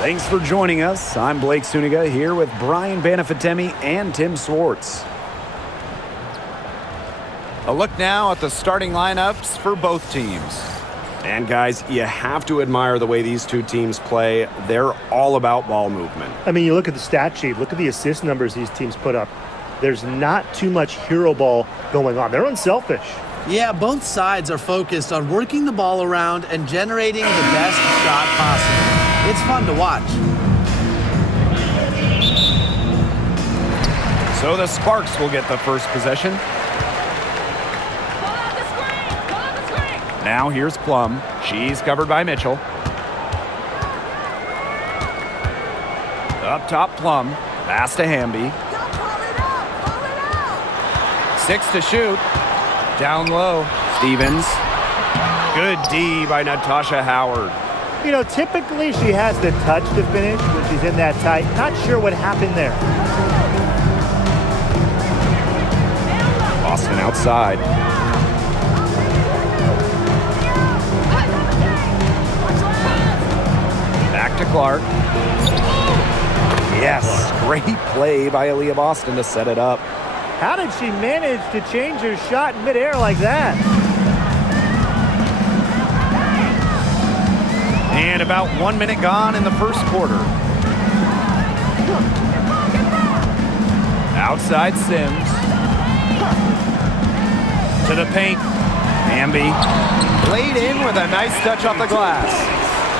Thanks for joining us. I'm Blake Suniga here with Brian Banafitemi and Tim Swartz. A look now at the starting lineups for both teams. And guys, you have to admire the way these two teams play. They're all about ball movement. I mean, you look at the stat sheet, look at the assist numbers these teams put up. There's not too much hero ball going on. They're unselfish. Yeah, both sides are focused on working the ball around and generating the best shot possible. It's fun to watch. So the Sparks will get the first possession. Now here's Plum. She's covered by Mitchell. Up top, Plum. Pass to Hamby. 6 to shoot. Down low. Stevens. Good D by Natasha Howard. You know, typically she has the touch to finish when she's in that tight. Not sure what happened there. Boston outside. Back to Clark. Yes, great play by Aaliyah Boston to set it up. How did she manage to change her shot in midair like that? And about 1 minute gone in the first quarter. Outside Sims. To the paint. Hamby. Played in with a nice touch off the glass.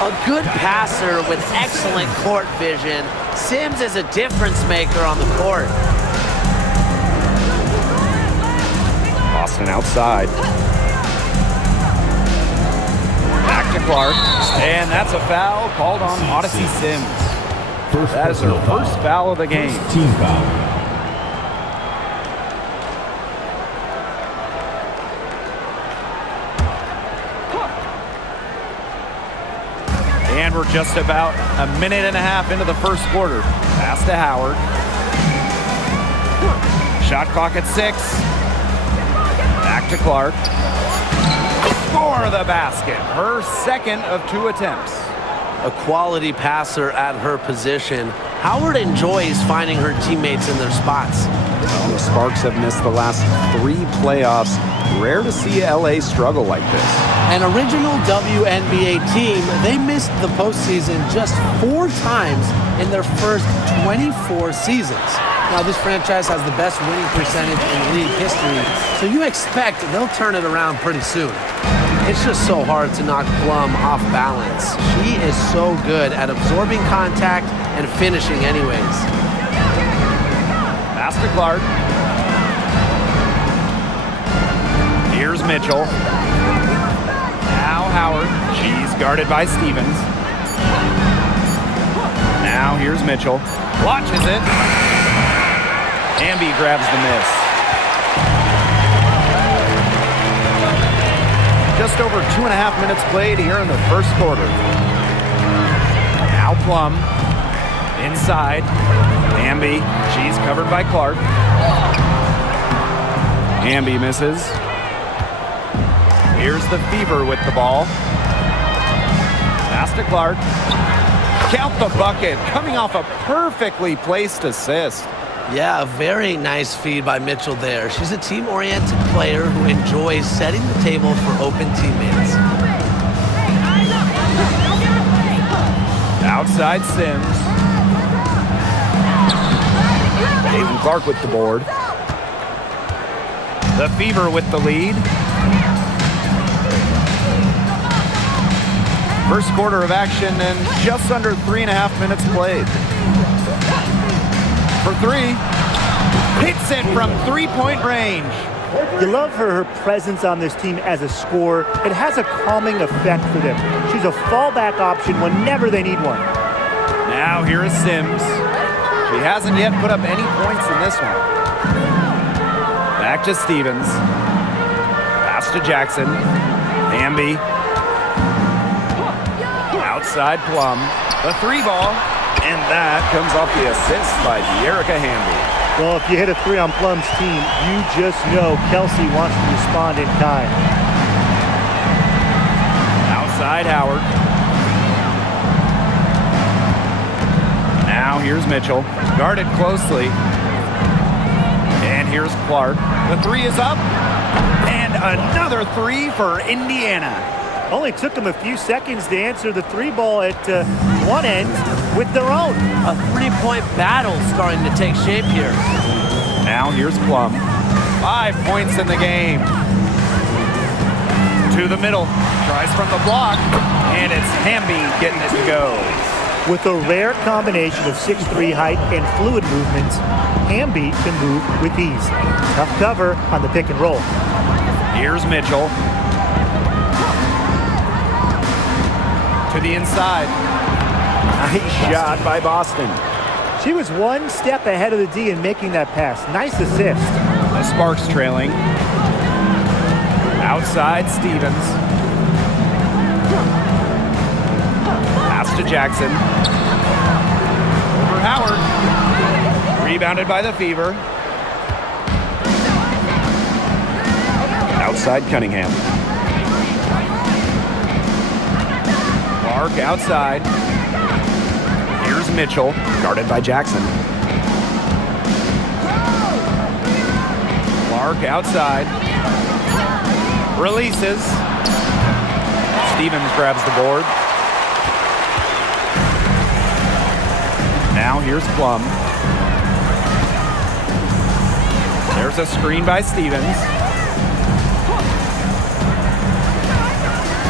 A good passer with excellent court vision. Sims is a difference maker on the court. Boston outside. Back to Clark. And that's a foul called on Odyssey Sims. That is her first foul of the game. Team foul. And we're just about a minute and a half into the first quarter. Pass to Howard. Shot clock at 6. Back to Clark. For the basket. Her second of 2 attempts. A quality passer at her position. Howard enjoys finding her teammates in their spots. The Sparks have missed the last 3 playoffs. Rare to see LA struggle like this. An original WNBA team, they missed the postseason just 4 times in their first 24 seasons. Now, this franchise has the best winning percentage in league history, so you expect they'll turn it around pretty soon. It's just so hard to knock Plum off balance. She is so good at absorbing contact and finishing anyways. Pass to Clark. Here's Mitchell. Now Howard. She's guarded by Stevens. Now here's Mitchell. Launches it. Hamby grabs the miss. Just over 2.5 minutes played here in the first quarter. Now Plum. Inside. Hamby. She's covered by Clark. Hamby misses. Here's the Fever with the ball. Pass to Clark. Count the bucket. Coming off a perfectly placed assist. Yeah, a very nice feed by Mitchell there. She's a team-oriented player who enjoys setting the table for open teammates. Outside Sims. Clark with the board. The Fever with the lead. First quarter of action and just under 3.5 minutes played. For 3. Hits it from 3-point range. You love her presence on this team as a scorer. It has a calming effect for them. She's a fallback option whenever they need one. Now here is Sims. She hasn't yet put up any points in this one. Back to Stevens. Pass to Jackson. Hamby. Outside Plum. The 3 ball. And that comes off the assist by De'Erica Hamby. Well, if you hit a 3 on Plum's team, you just know Kelsey wants to respond in kind. Outside Howard. Now here's Mitchell, guarded closely. And here's Clark. The three is up. And another three for Indiana. Only took them a few seconds to answer the three ball at one end with their own. A three-point battle starting to take shape here. Now here's Plum. 5 points in the game. To the middle. Tries from the block. And it's Hamby getting it to go. With a rare combination of 6'3" height and fluid movements, Hamby can move with ease. Tough cover on the pick and roll. Here's Mitchell. To the inside. Nice shot by Boston. She was one step ahead of the D in making that pass. Nice assist. The Sparks trailing. Outside Stevens. Pass to Jackson. Over Howard. Rebounded by the Fever. Outside Cunningham. Clark outside. Here's Mitchell. Guarded by Jackson. Clark outside. Releases. Stevens grabs the board. Now here's Plum. There's a screen by Stevens.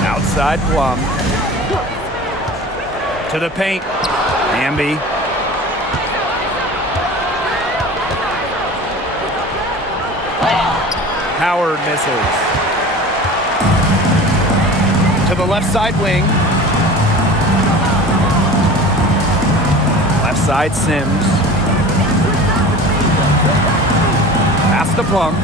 Outside Plum. To the paint. Hamby. Howard misses. To the left side wing. Left side Sims. Pass to Plum.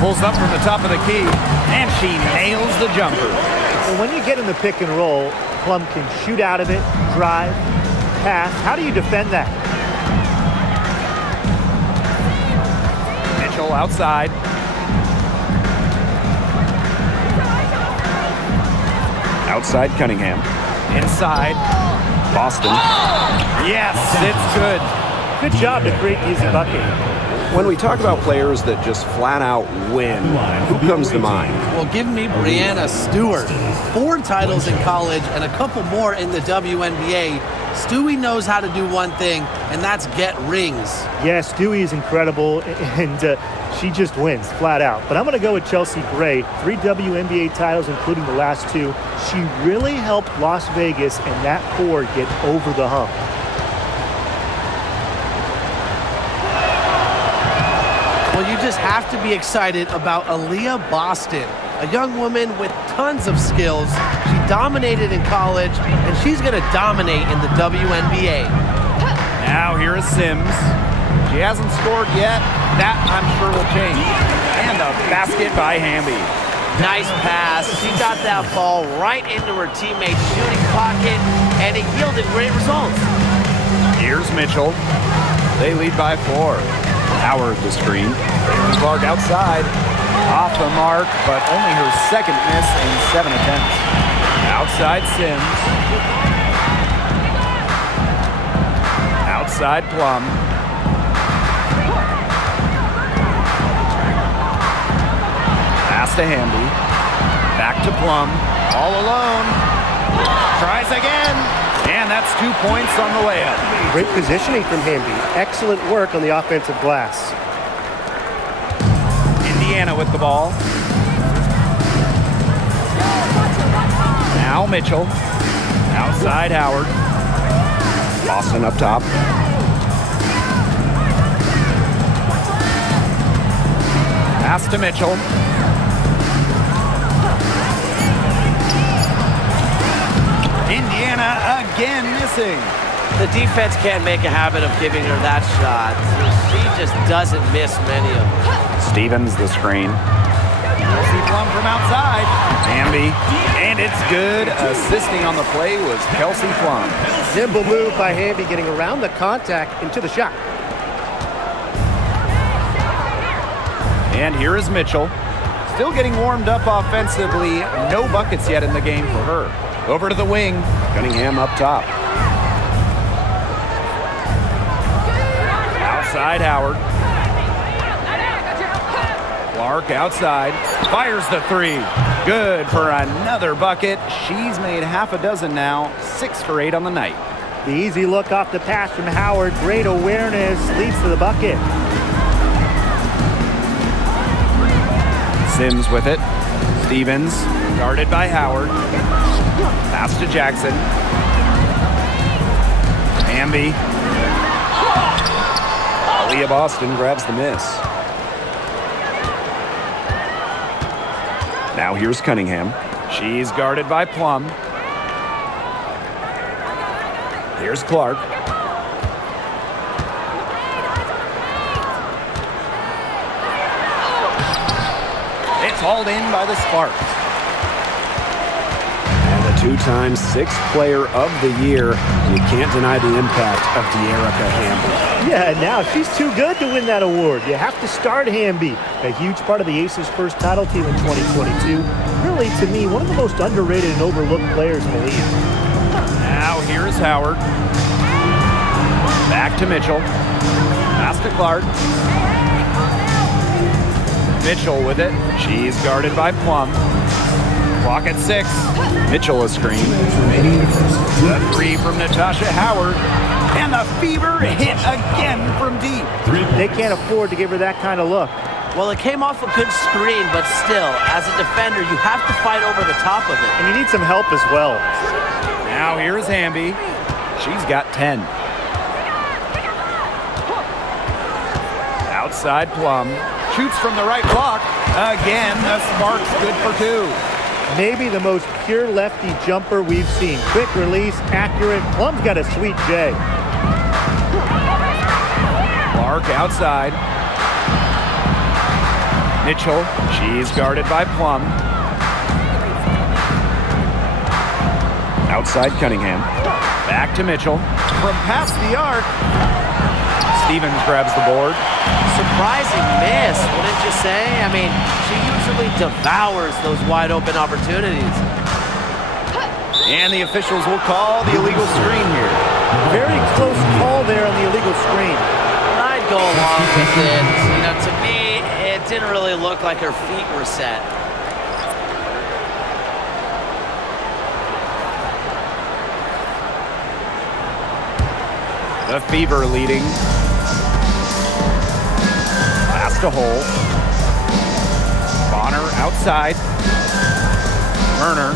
Pulls up from the top of the key. And she nails the jumper. Well, when you get in the pick and roll, Plum can shoot out of it, drive, pass. How do you defend that? Mitchell outside. Outside Cunningham. Inside. Boston. Yes, it's good. Good job to create the easy bucket. When we talk about players that just flat out win, who comes to mind? Well, give me Brianna Stewart. 4 titles in college and a couple more in the WNBA. Stewie knows how to do one thing, and that's get rings. Yeah, Stewie is incredible, and she just wins, flat out. But I'm going to go with Chelsea Gray. 3 WNBA titles, including the last 2. She really helped Las Vegas and that core get over the hump. Well, you just have to be excited about Aaliyah Boston, a young woman with tons of skills. She dominated in college, and she's going to dominate in the WNBA. Now here is Sims. She hasn't scored yet. That, I'm sure, will change. And a basket by Hamby. Nice pass. She got that ball right into her teammate's shooting pocket, and it yielded great results. Here's Mitchell. They lead by 4. Howard the screen. Clark outside. Off the mark, but only her second miss in 7 attempts. Outside Sims. Outside Plum. Pass to Hamby. Back to Plum. All alone. Tries again. And that's 2 points on the layup. Great positioning from Hamby. Excellent work on the offensive glass. Indiana with the ball. Now Mitchell. Outside Howard. Boston up top. Pass to Mitchell. Indiana again missing. The defense can't make a habit of giving her that shot. She just doesn't miss many of them. Stevens the screen. See Plum from outside. Hamby. And it's good. Assisting on the play was Kelsey Plum. Nimble move by Hamby getting around the contact into the shot. And here is Mitchell. Still getting warmed up offensively. No buckets yet in the game for her. Over to the wing. Cunningham up top. Outside Howard. Clark outside. Fires the three. Good for another bucket. She's made half a dozen now. 6 for 8 on the night. The easy look off the pass from Howard. Great awareness. Leads to the bucket. Sims with it. Stevens guarded by Howard. Pass to Jackson. Hamby. Aaliyah Boston grabs the miss. Now here's Cunningham. She's guarded by Plum. Here's Clark. It's hauled in by the Sparks. And the 2-time 6th player of the year. You can't deny the impact of De'Erica Hamby. Yeah, now she's too good to win that award. You have to start Hamby. A huge part of the Aces' first title team in 2022. Really, to me, one of the most underrated and overlooked players in the league. Now here's Howard. Back to Mitchell. Pass to Clark. Mitchell with it. She's guarded by Plum. Clock at 6. Mitchell a screen. The three from Natasha Howard. And the Fever hit again from deep. They can't afford to give her that kind of look. Well, it came off a good screen, but still, as a defender, you have to fight over the top of it. And you need some help as well. Now here's Hamby. She's got 10. Outside Plum. Shoots from the right block. Again, the Sparks good for 2. Maybe the most pure lefty jumper we've seen. Quick release, accurate. Plum's got a sweet J. Clark outside. Mitchell. She's guarded by Plum. Outside Cunningham. Back to Mitchell. From past the arc. Stevens grabs the board. Surprising miss, wouldn't you say? I mean, she usually devours those wide open opportunities. And the officials will call the illegal screen here. Very close call there on the illegal screen. I'd go along with it. You know, to me, it didn't really look like her feet were set. The Fever leading. Pass to Hole. Bonner outside. Turner.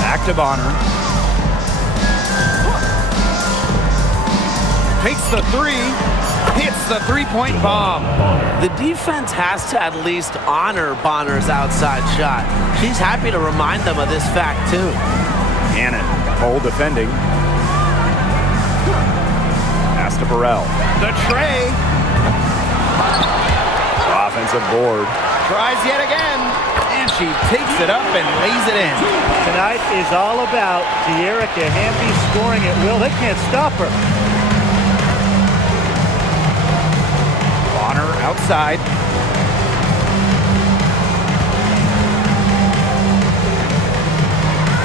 Back to Bonner. Takes the three. Hits the three-point bomb. The defense has to at least honor Bonner's outside shot. She's happy to remind them of this fact, too. Cannon. Hole defending. Pass to Burrell. The tray. Offensive board. Tries yet again. And she takes it up and lays it in. Tonight is all about De'Erica Hamby scoring at will. They can't stop her. Bonner outside.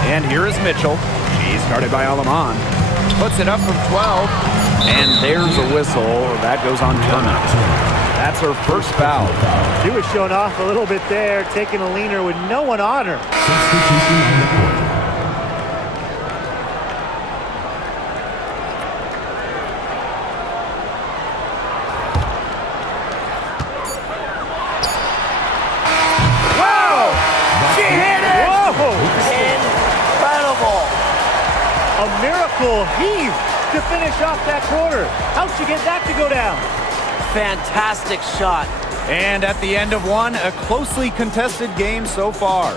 And here is Mitchell. She's guarded by Alaman. Puts it up from 12. And there's a whistle. That goes on Turner. That's her first foul. She was showing off a little bit there, taking a leaner with no one on her. Wow! She hit it! Whoa! Incredible. A miracle heave to finish off that quarter. How'd she get that to go down? Fantastic shot. And at the end of one, a closely contested game so far.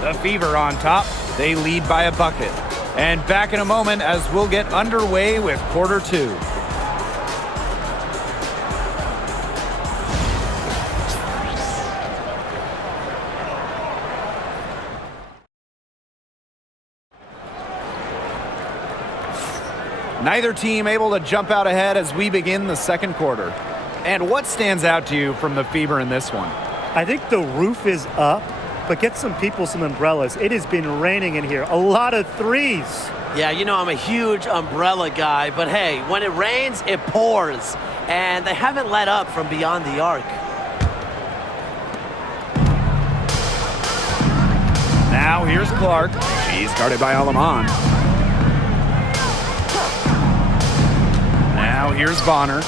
The Fever on top. They lead by a bucket. And back in a moment as we'll get underway with quarter 2. Neither team able to jump out ahead as we begin the second quarter. And what stands out to you from the Fever in this one? I think the roof is up, but get some people some umbrellas. It has been raining in here. A lot of threes. Yeah, you know I'm a huge umbrella guy, but hey, when it rains, it pours. And they haven't let up from beyond the arc. Now here's Clark. She's guarded by Alaman. Now here's Bonner.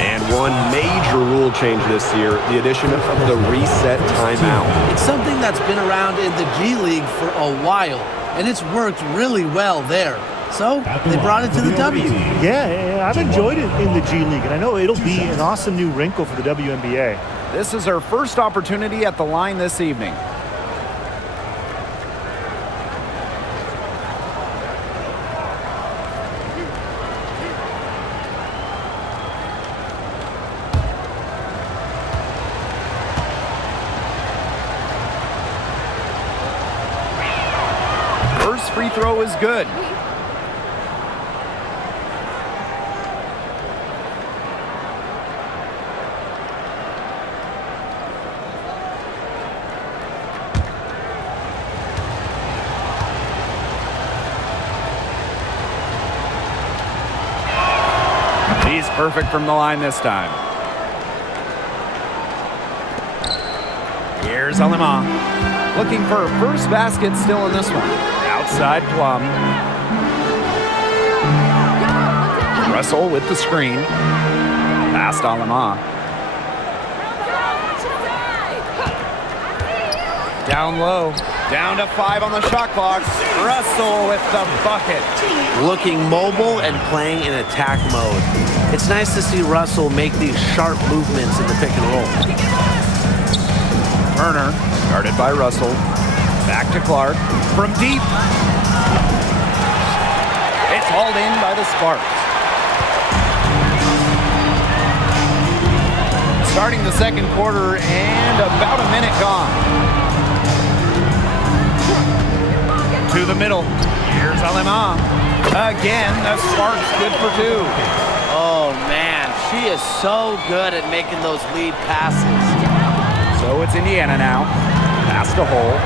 And one major rule change this year, the addition of the reset timeout. It's something that's been around in the G League for a while, and it's worked really well there. So they brought it to the W. Yeah, I've enjoyed it in the G League, and I know it'll be an awesome new wrinkle for the WNBA. This is her first opportunity at the line this evening. First free throw is good. He's perfect from the line this time. Here's Alima. Looking for her first basket still in this one. Outside Plum. Russell with the screen. Past Alima. Down low. Down to 5 on the shot clock. Russell with the bucket. Looking mobile and playing in attack mode. It's nice to see Russell make these sharp movements in the pick and roll. Turner, guarded by Russell. Back to Clark. From deep. It's hauled in by the Sparks. Starting the second quarter and about a minute gone. To the middle. Here's Alema. Again, the Sparks good for 2. Oh, man. She is so good at making those lead passes. So it's Indiana now. Pass to Hole.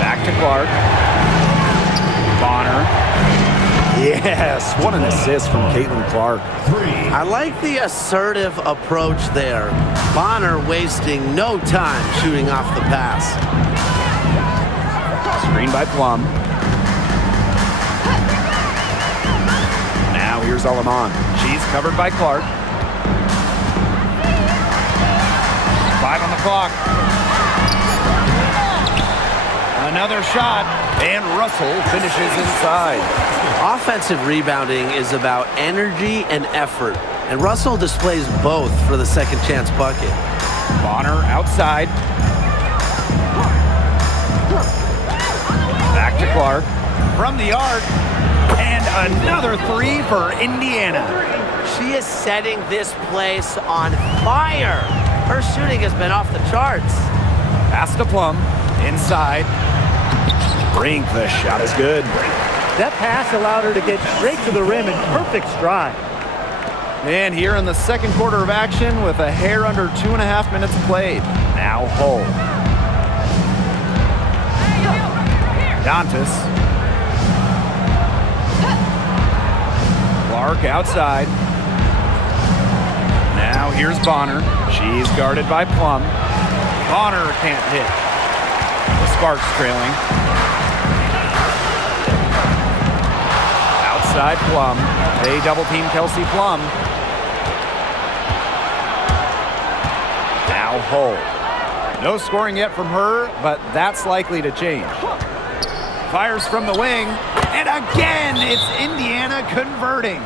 Back to Clark. Bonner. Yes, what an assist from Caitlin-Clark. I like the assertive approach there. Bonner wasting no time shooting off the pass. Screen by Plum. Now here's Alaman. She's covered by Clark. 5 on the clock. Another shot, and Russell finishes inside. Offensive rebounding is about energy and effort, and Russell displays both for the second chance bucket. Bonner outside. Back to Clark. From the arc, and another 3 for Indiana. She is setting this place on fire. Her shooting has been off the charts. Pass to Plum, inside. Brink, the shot is good. That pass allowed her to get straight to the rim in perfect stride. And here in the second quarter of action with a hair under 2.5 minutes played. Now Hull. Dantas. Clark outside. Now here's Bonner. She's guarded by Plum. Bonner can't hit. The Sparks trailing. Outside Plum. They double team Kelsey Plum. Now Hull. No scoring yet from her, but that's likely to change. Fires from the wing, and again, it's Indiana converting.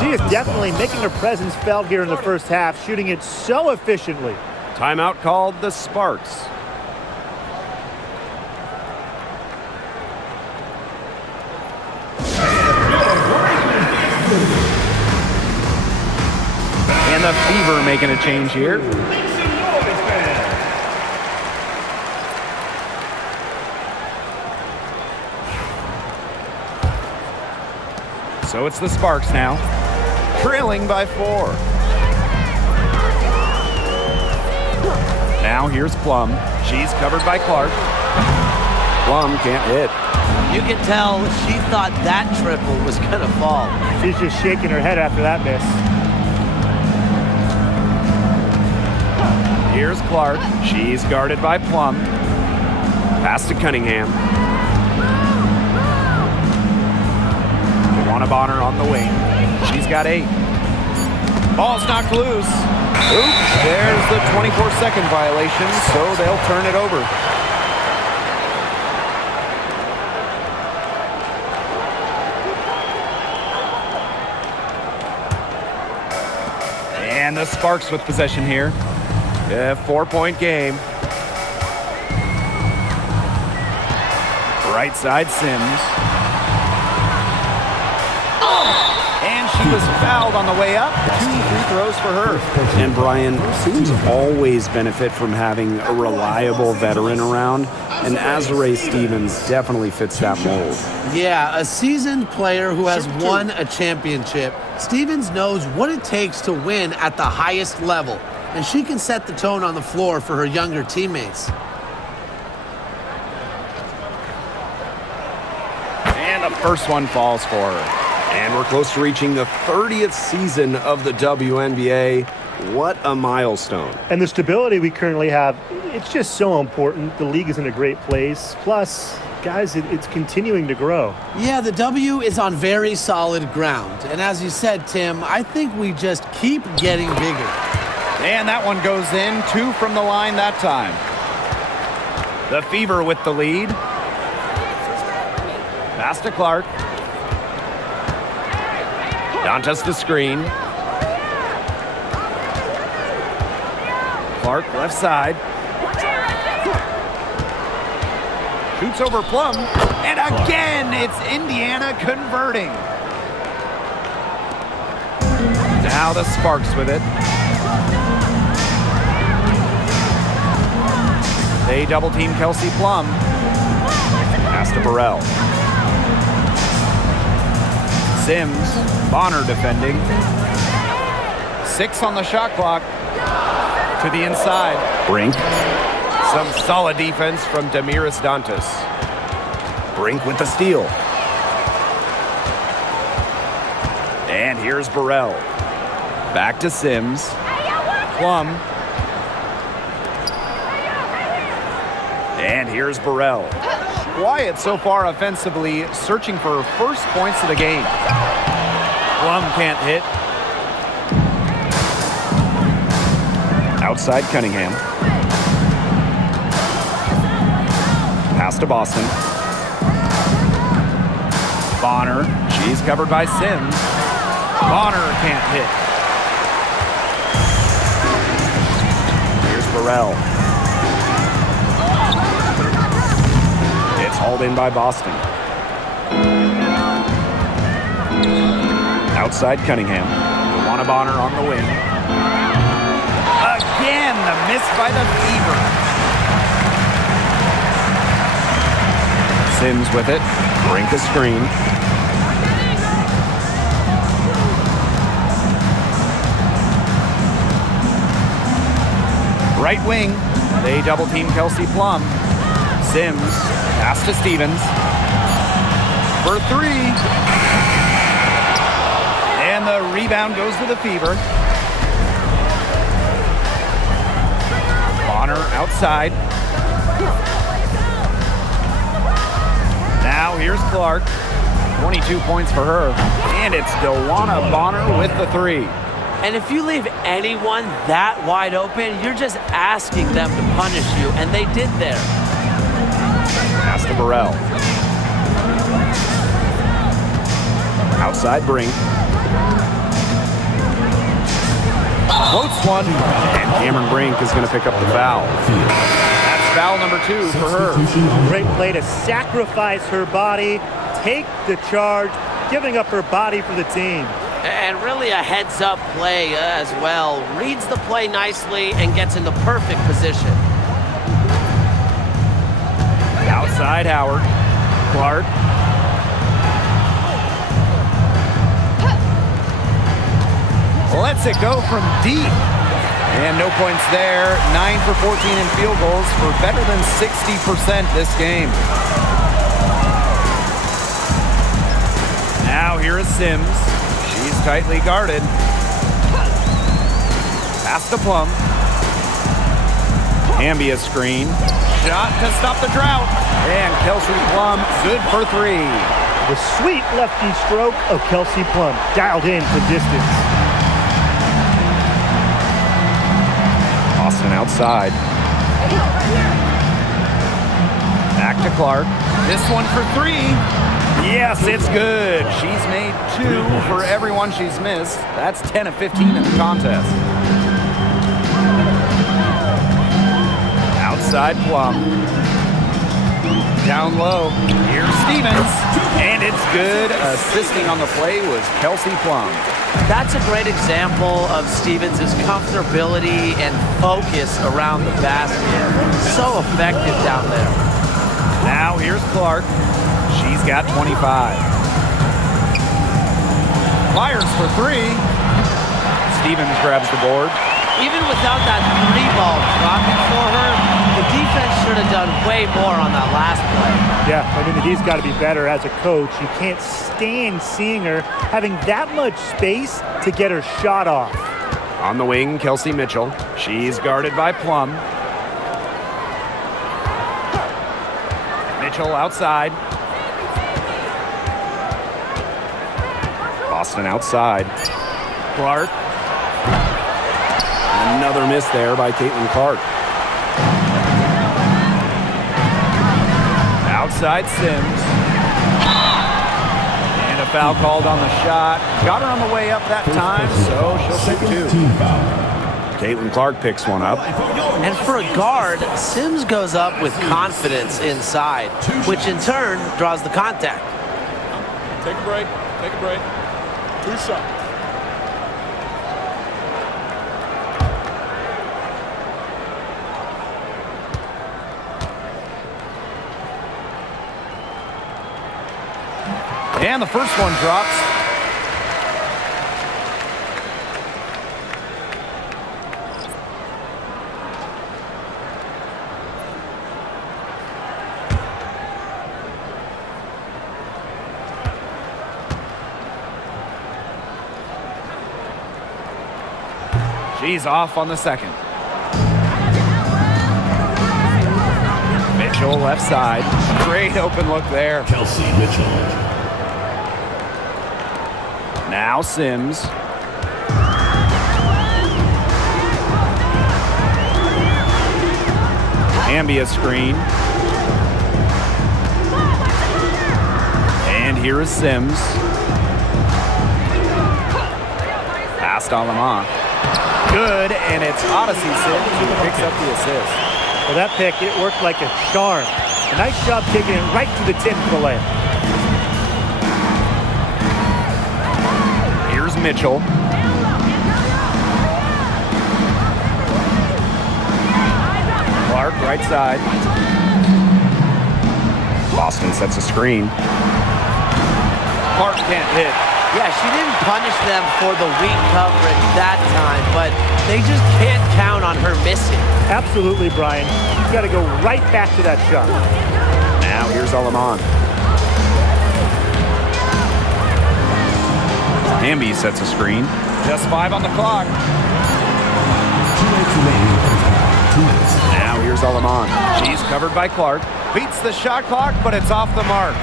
She is definitely making her presence felt here in the first half, shooting it so efficiently. Timeout called the Sparks. And the Fever making a change here. So it's the Sparks now, trailing by 4. Now here's Plum. She's covered by Clark. Plum can't hit. You can tell she thought that triple was going to fall. She's just shaking her head after that miss. Here's Clark. She's guarded by Plum. Pass to Cunningham. Juwana Bonner on the wing. She's got 8. Ball's knocked loose. Oops, there's the 24-second violation, so they'll turn it over. And the Sparks with possession here. 4-point game. Right side, Sims. And she was fouled on the way up. 2 free throws for her. And Brian, teams always benefit from having a reliable veteran around, and Azurá Stevens definitely fits that mold. Yeah, a seasoned player who has won a championship. Stevens knows what it takes to win at the highest level, and she can set the tone on the floor for her younger teammates. And the first one falls for her. And we're close to reaching the 30th season of the WNBA. What a milestone. And the stability we currently have, it's just so important. The league is in a great place. Plus, guys, it's continuing to grow. Yeah, the W is on very solid ground. And as you said, Tim, I think we just keep getting bigger. And that one goes in. 2 from the line that time. The Fever with the lead. Pass to Clark. Dantas the screen. Clark left side. Shoots over Plum. And again, it's Indiana converting. Now the Sparks with it. They double team Kelsey Plum. Pass to Burrell. Sims, Bonner defending. 6 on the shot clock. To the inside. Brink. Some solid defense from Damiris Dantas. Brink with the steal. And here's Burrell. Back to Sims. Plum. And here's Burrell. Quiet so far offensively, searching for first points of the game. Plum can't hit. Outside Cunningham. Pass to Boston. Bonner, she's covered by Sims. Bonner can't hit. Here's Burrell. It's hauled in by Boston. Outside Cunningham. Juwana Bonner on the wing. Again, the miss by the Fever. Sims with it. Brink the screen. Right wing, they double team Kelsey Plum. Sims, pass to Stevens. For 3. And the rebound goes to the Fever. Bonner outside. Now here's Clark. 22 points for her. And it's Juwana Bonner with the 3. And if you leave anyone that wide open, you're just asking them to punish you, and they did there. Pass to Burrell. Outside Brink. Floats one. And Cameron Brink is going to pick up the foul. That's foul number 2 for her. Great play to sacrifice her body, take the charge, giving up her body for the team. And really a heads-up play as well. Reads the play nicely and gets in the perfect position. Outside Howard. Clark. Lets it go from deep. And no points there. 9 for 14 in field goals for better than 60% this game. Now here is Sims. She's tightly guarded. Pass to Plum. Hamby a screen. Shot to stop the drought. And Kelsey Plum, good for 3. The sweet lefty stroke of Kelsey Plum, dialed in from distance. Austin outside. Back to Clark. This one for 3. Yes, it's good. She's made 2 for everyone she's missed. That's 10 of 15 in the contest. Outside Plum. Down low. Here's Stevens. And it's good. Assisting on the play was Kelsey Plum. That's a great example of Stevens' comfortability and focus around the basket. So effective down there. Now here's Clark. She's got 25. Fires for 3. Stevens grabs the board. Even without that 3-ball dropping for her, the defense should have done way more on that last play. Yeah, I mean, the D's got to be better as a coach. You can't stand seeing her having that much space to get her shot off. On the wing, Kelsey Mitchell. She's guarded by Plum. Mitchell outside. Boston outside. Clark. Another miss there by CaitlinClark. Outside Sims. And a foul called on the shot. Got her on the way up that time, so she'll take 2. CaitlinClark picks one up. And for a guard, Sims goes up with confidence inside, which in turn draws the contact. Take a break. Take a break. 2 shots. And the first one drops. She's off on the second. Mitchell left side. Great open look there. Kelsey Mitchell. Now Sims. Hamby a screen. And here is Sims. Pass to Lamont. Good, and it's Odyssey Sims who picks up the assist. Well, that pick, it worked like a charm. A nice job taking it right to the tip for the layup. Here's Mitchell. Clark, right side. Boston sets a screen. Clark can't hit. Yeah, she didn't punish them for the weak coverage that time, but they just can't count on her missing. Absolutely, Brian. You've got to go right back to that shot. Now here's Alaman. Hamby sets a screen. Just 5 on the clock. 2 minutes remaining. 2 minutes. Now here's Alaman. She's covered by Clark. Beats the shot clock, but it's off the mark.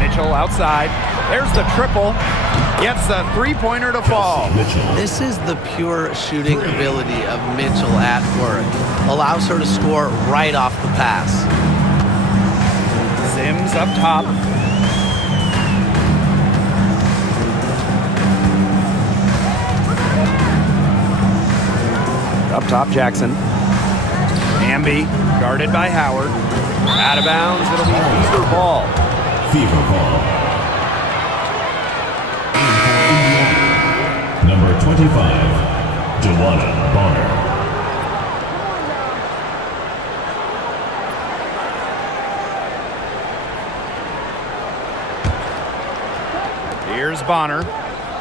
Mitchell outside. There's the triple. Gets the three-pointer to fall. This is the pure shooting ability of Mitchell at work. Allows her to score right off the pass. Sims up top. Up top, Jackson. Hamby, guarded by Howard. Out of bounds, it'll be Fever ball. Fever ball. Number 25, Joanna Bonner. Here's Bonner.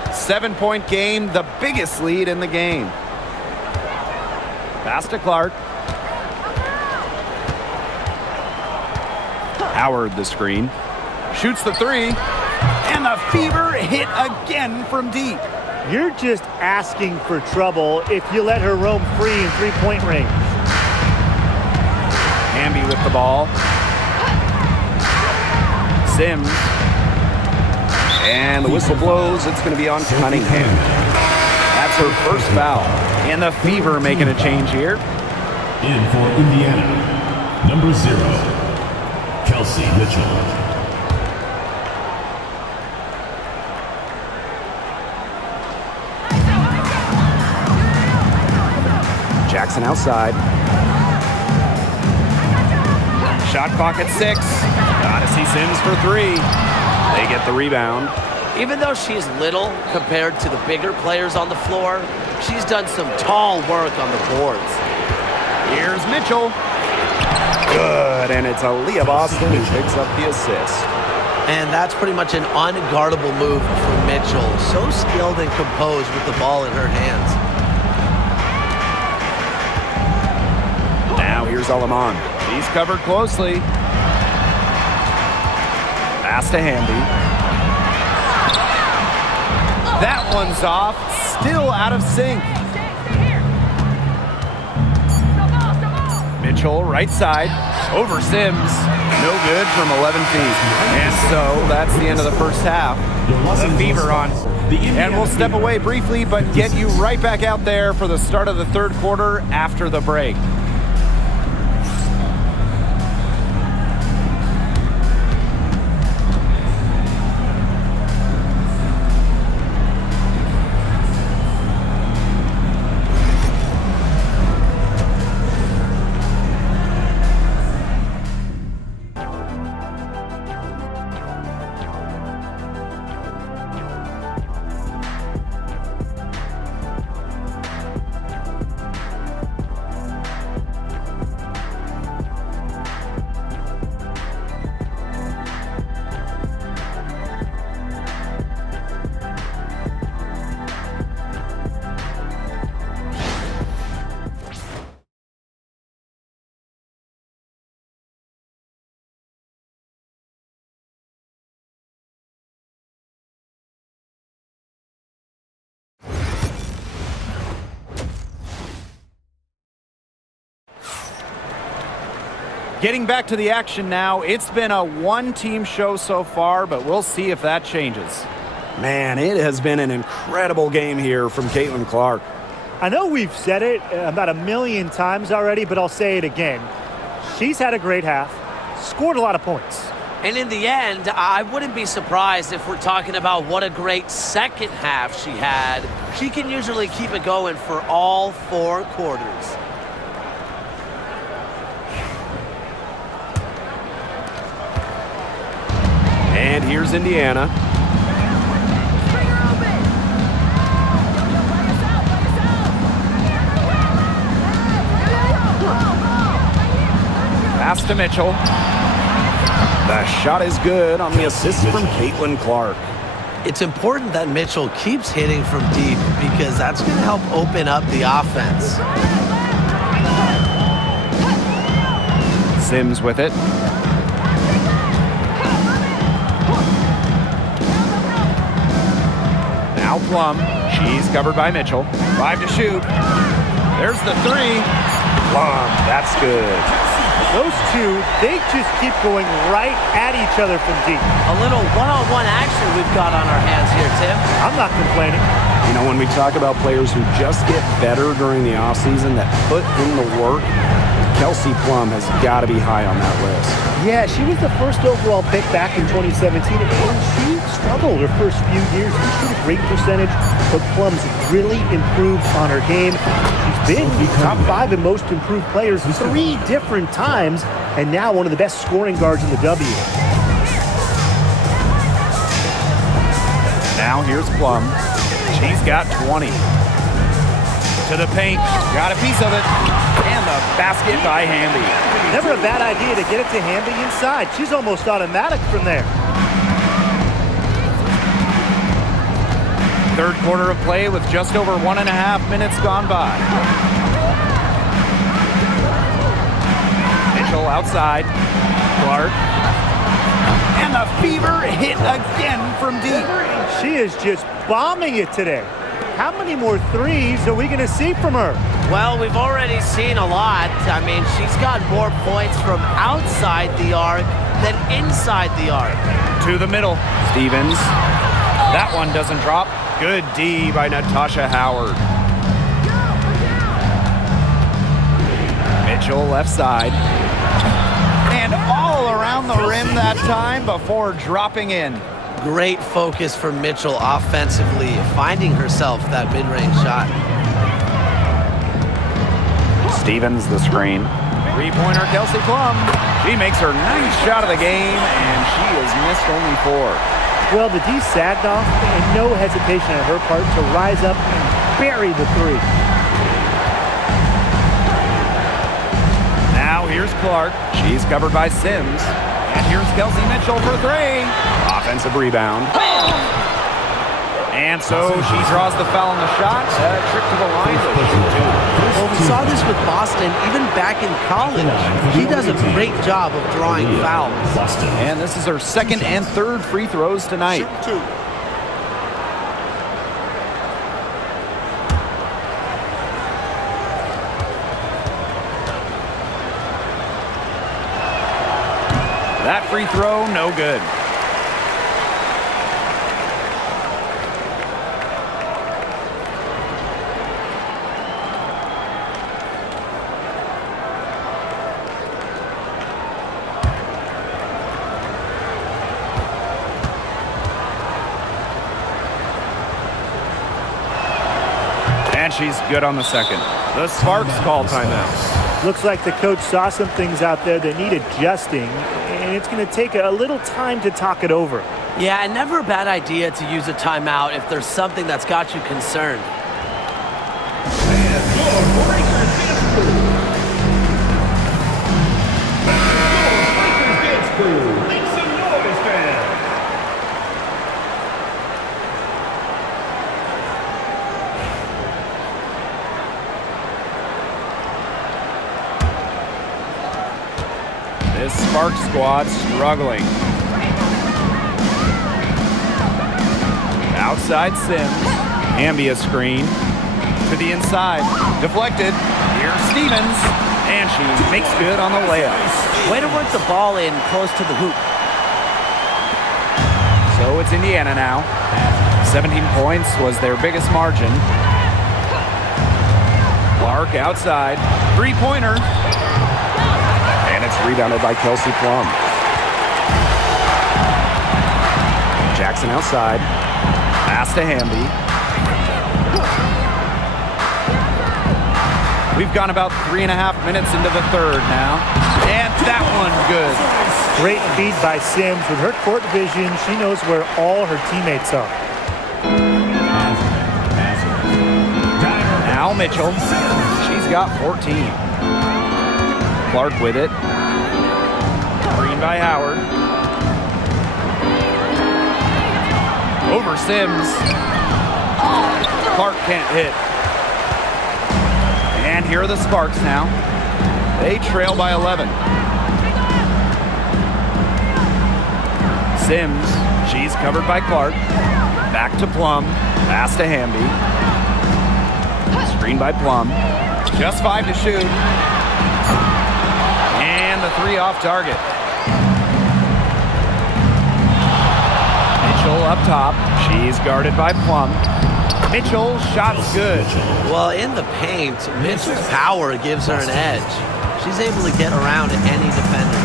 7-point game, the biggest lead in the game. Pass to Clark. Howard the screen. Shoots the three. And the fever hit again from deep. You're just asking for trouble if you let her roam free in three-point range. Hamby with the ball. Sims. And the whistle blows. It's going to be on Cunningham. That's her first foul. And the Fever making a change here. In for Indiana, number 0, Kelsey Mitchell. Jackson outside. Shot clock at 6. Gotta see Sims for 3. They get the rebound. Even though she's little compared to the bigger players on the floor, she's done some tall work on the boards. Here's Mitchell. Good, and it's Aaliyah Boston who picks up the assist. And that's pretty much an unguardable move for Mitchell. So skilled and composed with the ball in her hands. Now here's Alaman. He's covered closely. Pass to Hamby. That one's off. Still out of sync. Mitchell, right side. Over Sims. No good from 11 feet. And so that's the end of the first half. The Fever on. And we'll step away briefly, but get you right back out there for the start of the third quarter after the break. Getting back to the action now. It's been a one-team show so far, but we'll see if that changes. Man, it has been an incredible game here from Caitlin-Clark. I know we've said it about a million times already, but I'll say it again. She's had a great half, scored a lot of points. And in the end, I wouldn't be surprised if we're talking about what a great second half she had. She can usually keep it going for all 4 quarters. And here's Indiana. Pass to Mitchell. The shot is good on the assist from Caitlin-Clark. It's important that Mitchell keeps hitting from deep because that's going to help open up the offense. Sims with it. Now Plum. She's covered by Mitchell. 5 to shoot. There's the 3. Plum, that's good. Those two, they just keep going right at each other from deep. A little one-on-one action we've got on our hands here, Tim. I'm not complaining. You know, when we talk about players who just get better during the offseason, that put in the work, Kelsey Plum has got to be high on that list. Yeah, she was the first overall pick back in 2017, and she struggled her first few years. She shot a great percentage, but Plum's really improved on her game. She's been top 5 in most improved players 3 different times, and now one of the best scoring guards in the W. Now here's Plum. She's got 20. To the paint. Got a piece of it. And the basket by Hamby. Never a bad idea to get it to Hamby inside. She's almost automatic from there. Third quarter of play with just over 1.5 minutes gone by. Mitchell outside. Clark. And the fever hit again from deep. She is just bombing it today. How many more threes are we going to see from her? Well, we've already seen a lot. I mean, she's got more points from outside the arc than inside the arc. To the middle. Stevens. That one doesn't drop. Good D by Natasha Howard. Mitchell left side. And all around the rim that time before dropping in. Great focus for Mitchell offensively, finding herself that mid-range shot. Stevens the screen. Three-pointer Kelsey Plum. She makes her ninth shot of the game, and she has missed only 4. Well, the D sagged off, and no hesitation on her part to rise up and bury the three. Now here's Clark. She's covered by Sims. And here's Kelsey Mitchell for 3. Offensive rebound. And so she draws the foul on the shot. Trip to the line to shoot 2. Well, we saw this with Boston even back in college. He does a great job of drawing fouls. And this is her second and third free throws tonight. Shoot 2. That free throw, no good. And she's good on the second. The Sparks call timeout. Looks like the coach saw some things out there that need adjusting, and it's going to take a little time to talk it over. Yeah, and never a bad idea to use a timeout if there's something that's got you concerned. This Sparks squad struggling. Outside Sims. Ambia screen. To the inside. Deflected. Here's Stevens. And she makes good on the layup. Way to work the ball in close to the hoop. So it's Indiana now. 17 points was their biggest margin. Clark outside. Three-pointer. And it's rebounded by Kelsey Plum. Jackson outside. Pass to Hamby. We've gone about 3.5 minutes into the third now. And that one good. Great feed by Sims. With her court vision, she knows where all her teammates are. Now Mitchell. She's got 14. Clark with it. Screen by Howard. Over Sims. Clark can't hit. And here are the Sparks now. They trail by 11. Sims. She's covered by Clark. Back to Plum. Pass to Hamby. Screen by Plum. Just 5 to shoot. And the 3 off target. Mitchell up top. She's guarded by Plum. Mitchell, shot's good. Well, in the paint, Mitchell's power gives her an edge. She's able to get around any defender.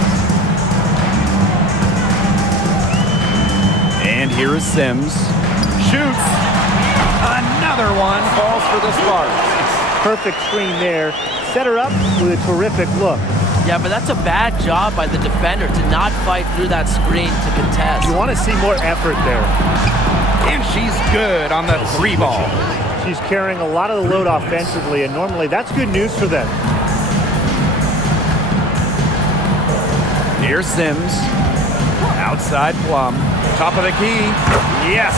And here is Sims. Shoots. Another one falls for the Sparks. Perfect screen there. Set her up with a terrific look. Yeah, but that's a bad job by the defender to not fight through that screen to contest. You want to see more effort there. And she's good on the 3 ball. She's carrying a lot of the load offensively, and normally that's good news for them. Here's Sims. Outside Plum. Top of the key. Yes.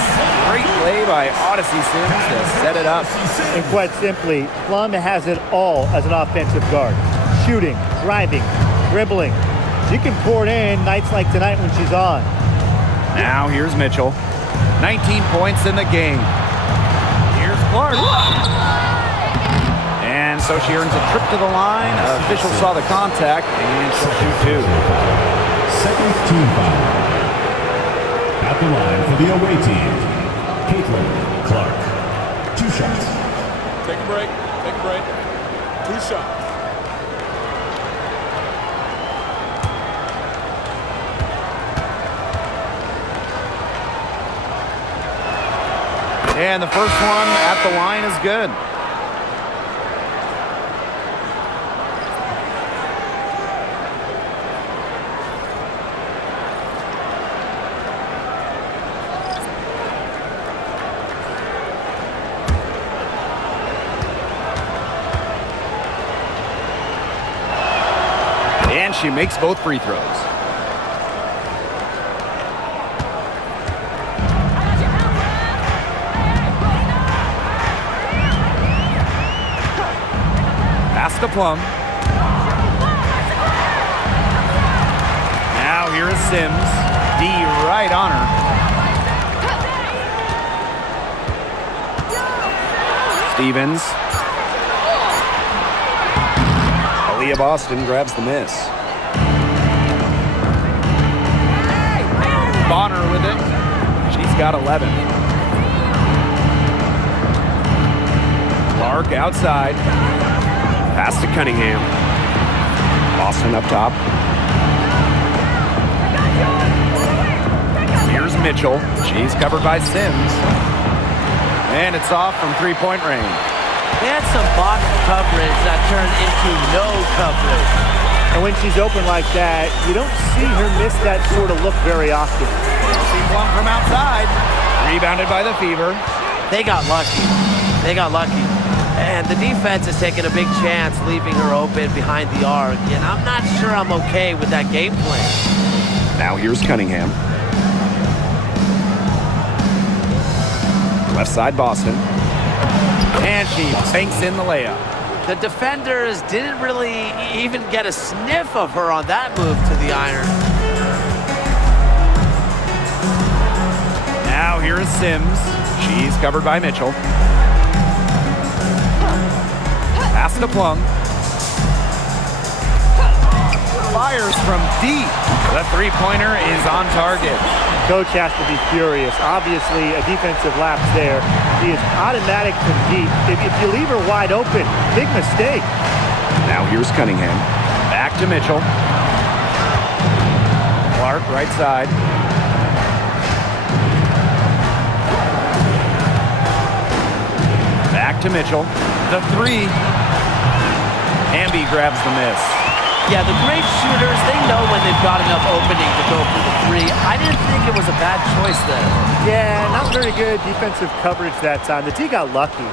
Great play by Odyssey Sims to set it up. And quite simply, Plum has it all as an offensive guard. Shooting, driving, dribbling. She can pour it in nights like tonight when she's on. Now here's Mitchell. 19 points in the game. Here's Clark. And so she earns a trip to the line. Official saw the contact, and she'll shoot two. Second team foul. At the line for the away team, CaitlinClark. 2 shots. Take a break. Take a break. 2 shots. And the first one at the line is good. And she makes both free throws. Pass to Plum. Now here is Sims. D right on her. Stevens. Aaliyah Boston grabs the miss. Bonner with it. She's got 11. Clark outside. Pass to Cunningham. Boston up top. Here's Mitchell. She's covered by Sims. And it's off from three-point range. They had some box coverage that turned into no coverage. And when she's open like that, you don't see her miss that sort of look very often. See one from outside. Rebounded by the Fever. They got lucky. They got lucky. And the defense is taking a big chance leaving her open behind the arc. And I'm not sure I'm okay with that game plan. Now here's Cunningham. Left side Boston. And she banks in the layup. The defenders didn't really even get a sniff of her on that move to the iron. Now here is Sims. She's covered by Mitchell. Pass to Plum. Fires from deep. The three-pointer is on target. Coach has to be furious. Obviously, a defensive lapse there. She is automatic from deep. If you leave her wide open, big mistake. Now here's Cunningham. Back to Mitchell. Clark, right side. Back to Mitchell. The three. Hamby grabs the miss. Yeah, the great shooters, they know when they've got enough opening to go for the three. I didn't think it was a bad choice there. Yeah, not very good defensive coverage that time. The D got lucky.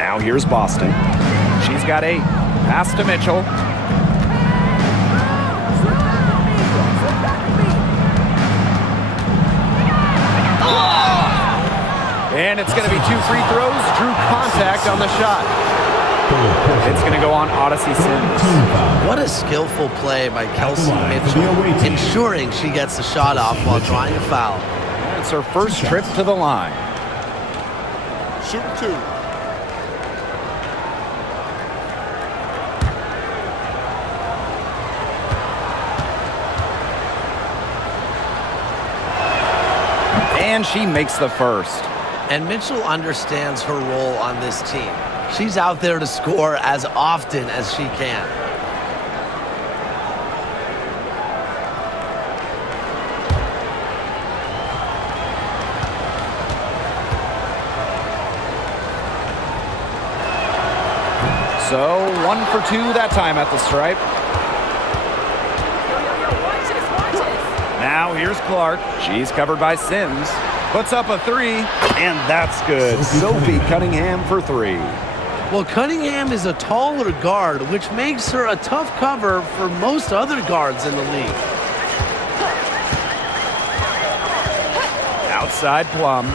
Now here's Boston. She's got 8. Pass to Mitchell. And it's going to be 2 free throws. Drew contact on the shot. It's going to go on Odyssey Sims. What a skillful play by Kelsey Mitchell, ensuring she gets the shot off while drawing a foul. It's her first trip to the line. Shoot 2. And she makes the first. And Mitchell understands her role on this team. She's out there to score as often as she can. So 1 for 2 that time at the stripe. Now here's Clark. She's covered by Sims. Puts up a 3, and that's good. Sophie Cunningham for 3. Well, Cunningham is a taller guard, which makes her a tough cover for most other guards in the league. Outside Plum.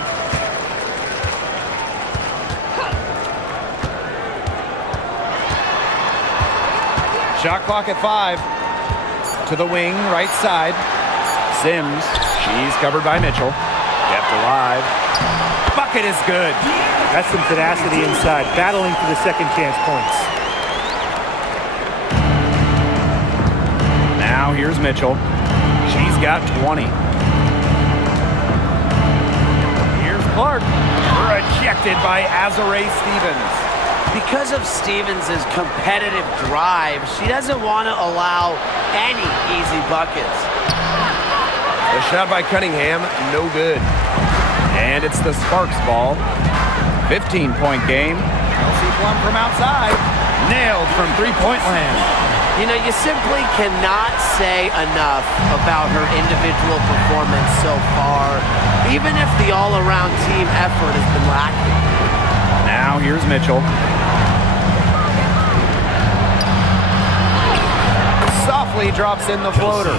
Shot clock at 5. To the wing, right side. Sims. She's covered by Mitchell. Kept alive. Bucket is good. That's some tenacity inside, battling for the second chance points. Now here's Mitchell. She's got 20. Here's Clark. Rejected by Azurá Stevens. Because of Stevens' competitive drive, she doesn't want to allow any easy buckets. The shot by Cunningham, no good. And it's the Sparks ball. 15-point game. Kelsey Plum from outside. Nailed from three-point land. You know, you simply cannot say enough about her individual performance so far, even if the all-around team effort has been lacking. Now here's Mitchell. Softly drops in the floater.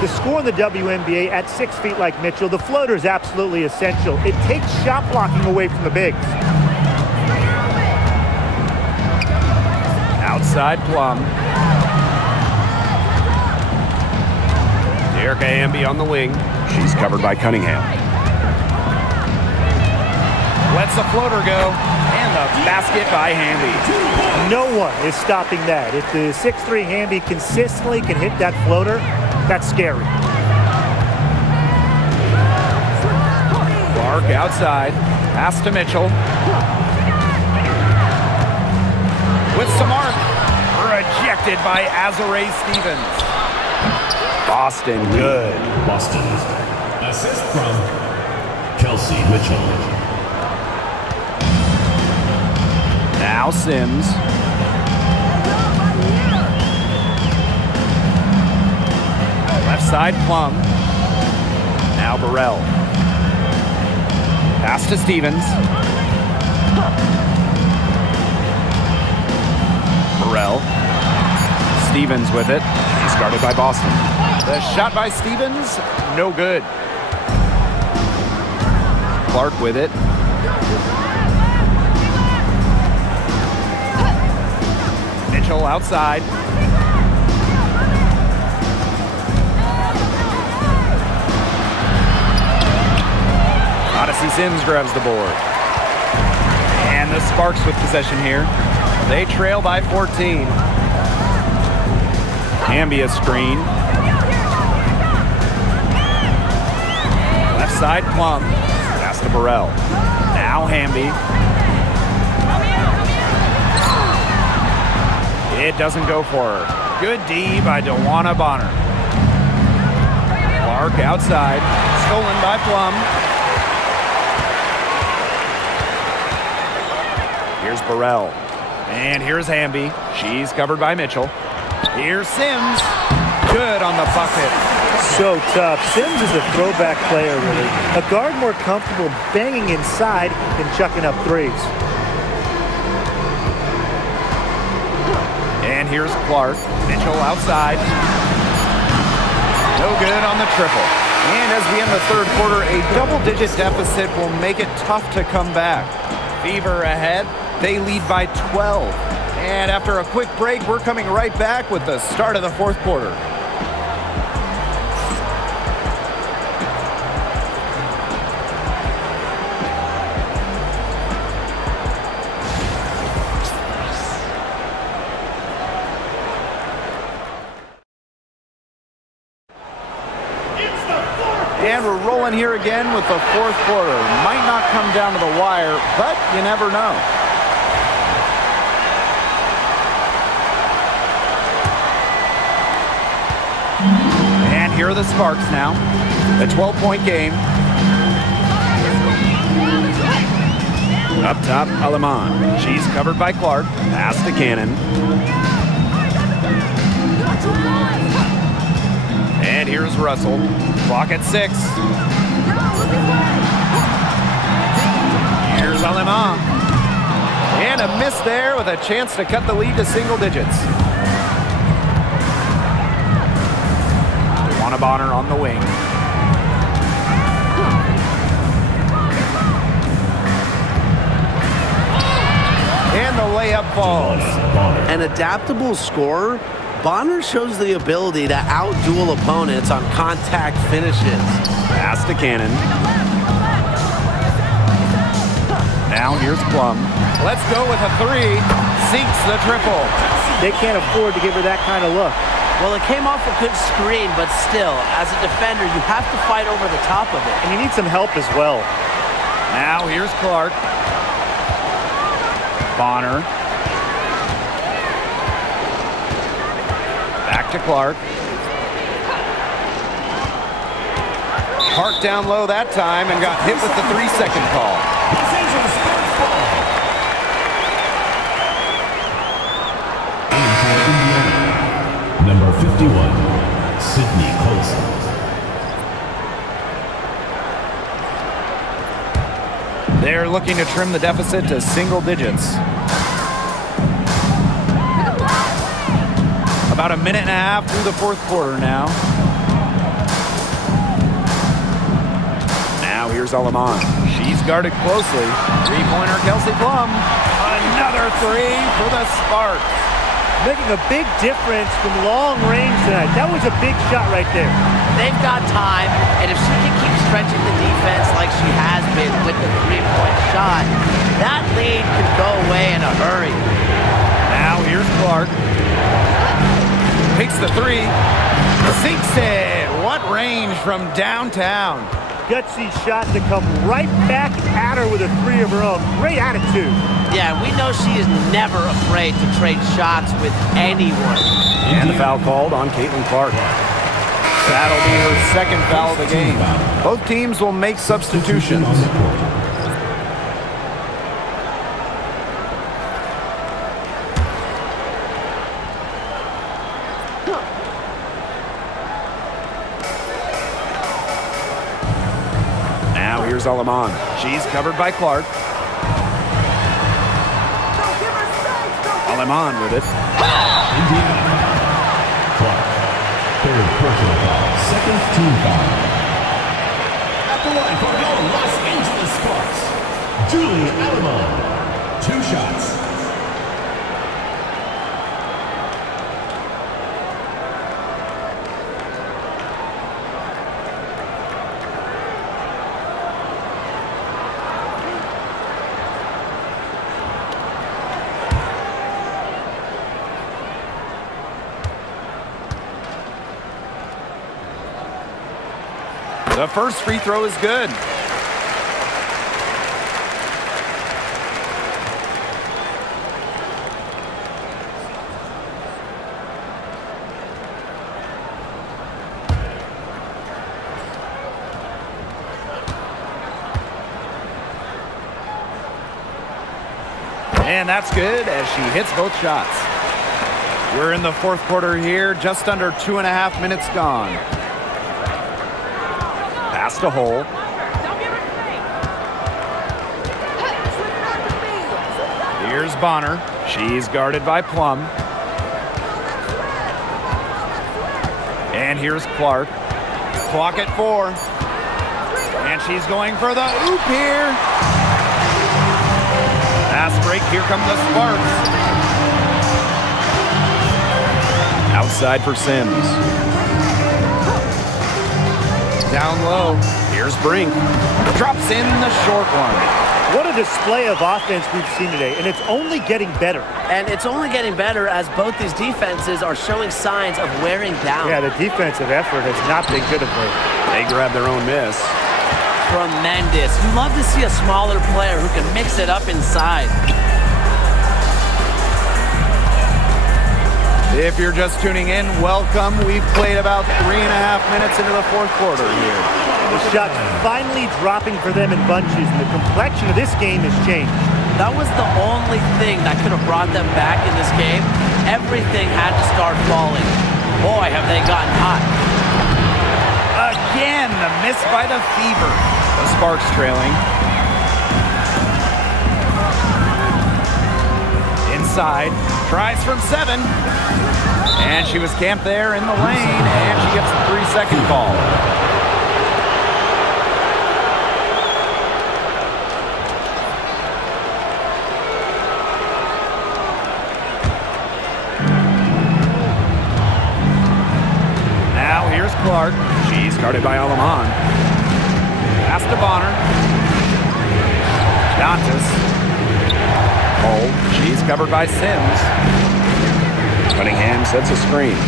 To score in the WNBA at 6 feet like Mitchell, the floater is absolutely essential. It takes shot blocking away from the bigs. Outside Plum. Erica Hamby on the wing. She's covered by Cunningham. Lets the floater go. And the basket by Hamby. No one is stopping that. If the 6'3" Hamby consistently can hit that floater, that's scary. Clark outside. Pass to Mitchell. With some arc. Rejected by Azurá Stevens. Boston, good. Boston. Assist from Kelsey Mitchell. Now Sims. Left side Plum. Now Burrell. Pass to Stevens. Burrell. Stevens with it. He's guarded by Boston. The shot by Stevens, no good. Clark with it. Mitchell outside. Odyssey Sims grabs the board. And the Sparks with possession here. They trail by 14. Hamby a screen. Left side Plum. Pass to Burrell. Now Hamby. It doesn't go for her. Good D by DeWanna Bonner. Clark outside. Stolen by Plum. Here's Burrell. And here's Hamby. She's covered by Mitchell. Here's Sims. Good on the bucket. So tough. Sims is a throwback player, really. A guard more comfortable banging inside than chucking up threes. And here's Clark. Mitchell outside. No good on the triple. And as we end the third quarter, a double-digit deficit will make it tough to come back. Fever ahead. They lead by 12. And after a quick break, we're coming right back with the start of the fourth quarter. And we're rolling here again with the fourth quarter. Might not come down to the wire, but you never know. And here are the Sparks now. A 12-point game. Up top, Aleman. She's covered by Clark. Pass to Cannon. And here's Russell. Clock at 6. Here's Aleman. And a miss there with a chance to cut the lead to single digits. DeWanna Bonner on the wing. And the layup falls. An adaptable scorer Bonner shows the ability to outduel opponents on contact finishes. Pass to Cannon. Now here's Plum. Let's go with a three. Sinks the triple. They can't afford to give her that kind of look. Well, it came off a good screen, but still, as a defender, you have to fight over the top of it. And you need some help as well. Now here's Clark. Bonner. Back to Clark. Parked down low that time and got hit with the 3-second call. Number 51, Sydney Colson. They're looking to trim the deficit to single digits. About a minute and a half through the fourth quarter now. Now here's Alaman. She's guarded closely. Three-pointer Kelsey Plum. Another three for the Sparks. Making a big difference from long range tonight. That was a big shot right there. They've got time, and if she can keep stretching the defense like she has been with the three-point shot, that lead could go away in a hurry. Now here's Clark. Takes the three. Sinks it. What range from downtown. Gutsy shot to come right back at her with a three of her own. Great attitude. Yeah, we know she is never afraid to trade shots with anyone. And the foul called on Caitlin Clark. That'll be her second foul of the game. Both teams will make substitutions. Now here's Alaman. She's covered by Clark. Alaman with it. Indiana. Clark. Third personal foul. Second team foul. At the line for your Los Angeles Sparks, Julie Alaman. 2 shots. The first free throw is good. And that's good as she hits both shots. We're in the fourth quarter here, just under 2.5 minutes gone. Pass to Hole. Here's Bonner. She's guarded by Plum. And here's Clark. Clock at 4. And she's going for the oop here. Fast break. Here come the Sparks. Outside for Sims. Down low. Here's Brink. Drops in the short one. What a display of offense we've seen today, and it's only getting better. And it's only getting better as both these defenses are showing signs of wearing down. Yeah, the defensive effort has not been good of late. They grab their own miss. Tremendous. You love to see a smaller player who can mix it up inside. If you're just tuning in, welcome. We've played about 3.5 minutes into the fourth quarter here. The shots finally dropping for them in bunches, and the complexion of this game has changed. That was the only thing that could have brought them back in this game. Everything had to start falling. Boy, have they gotten hot. Again, the miss by the Fever. The Sparks trailing. Inside, tries from 7. And she was camped there in the lane, and she gets the 3-second call. Clark. She's guarded by Alaman. Pass to Bonner. Dantas. Cole. She's covered by Sims. Cunningham sets a screen.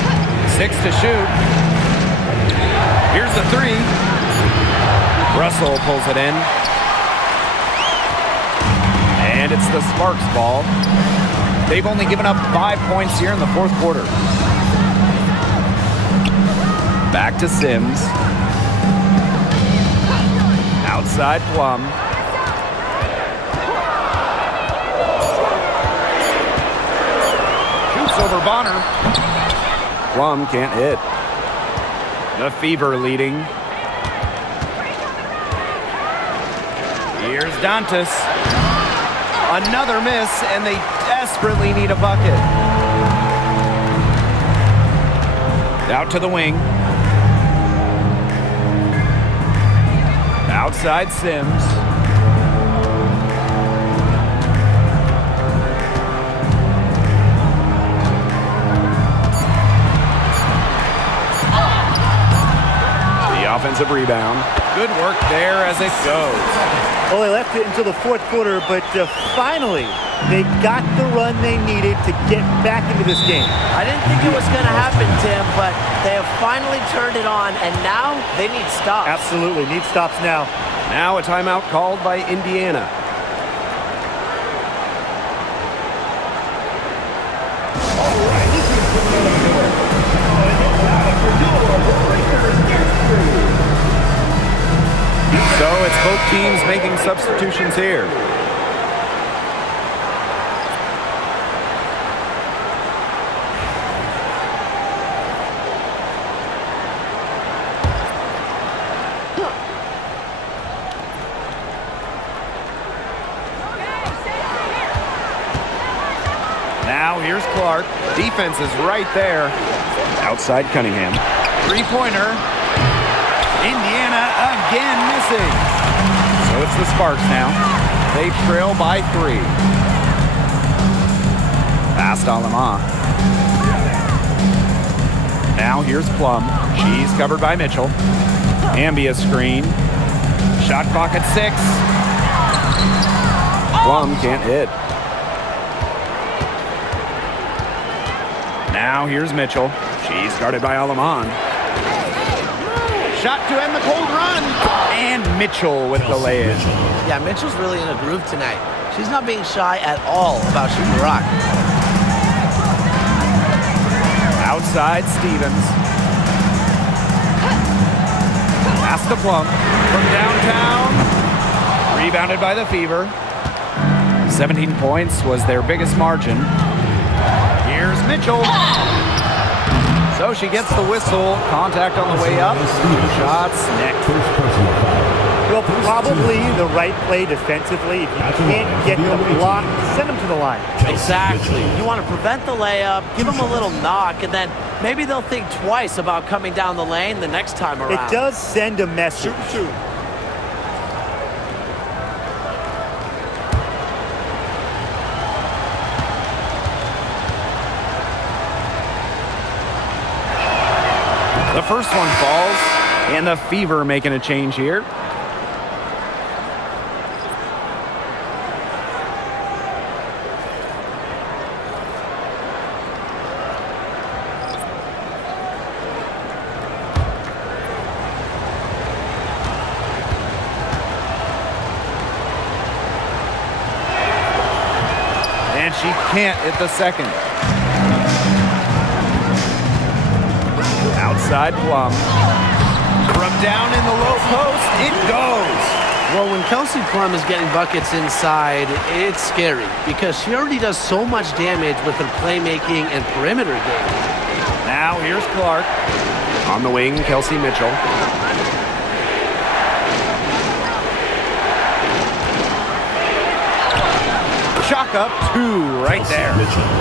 6 to shoot. Here's the 3. Russell pulls it in. And it's the Sparks ball. They've only given up 5 points here in the fourth quarter. Back to Sims. Outside Plum. Shoots over Bonner. Plum can't hit. The Fever leading. Here's Dantas. Another miss, and they desperately need a bucket. Out to the wing. Outside Sims. The offensive rebound. Good work there as it goes. Well, they left it until the fourth quarter, but finally, they got the run they needed to get back into this game. I didn't think it was going to happen, Tim, but they have finally turned it on, and now they need stops. Absolutely, need stops now. Now a timeout called by Indiana. So it's both teams making substitutions here. Now here's Clark. Defense is right there. Outside Cunningham. Three-pointer. Indiana again missing. So it's the Sparks now. They trail by 3. Past Alama. Now here's Plum. She's covered by Mitchell. Ambia screen. Shot clock at 6. Plum can't hit. Now here's Mitchell. She's guarded by Alaman. Shot to end the cold run. And Mitchell with the lay-in. Yeah, Mitchell's really in a groove tonight. She's not being shy at all about shooting the rock. Outside Stevens. Pass to Plum from downtown. Rebounded by the Fever. 17 points was their biggest margin. Here's Mitchell. So she gets the whistle. Contact on the way up. 2 shots next. Well, probably the right play defensively. If you can't get the block, send them to the line. Exactly. You want to prevent the layup, give them a little knock, and then maybe they'll think twice about coming down the lane the next time around. It does send a message. Shoot. The first one falls, and the Fever making a change here. And she can't hit the second. Outside Plum. From down in the low post, it goes. Well, when Kelsey Plum is getting buckets inside, it's scary because she already does so much damage with her playmaking and perimeter game. Now here's Clark. On the wing, Kelsey Mitchell. Chalk up 2 right there.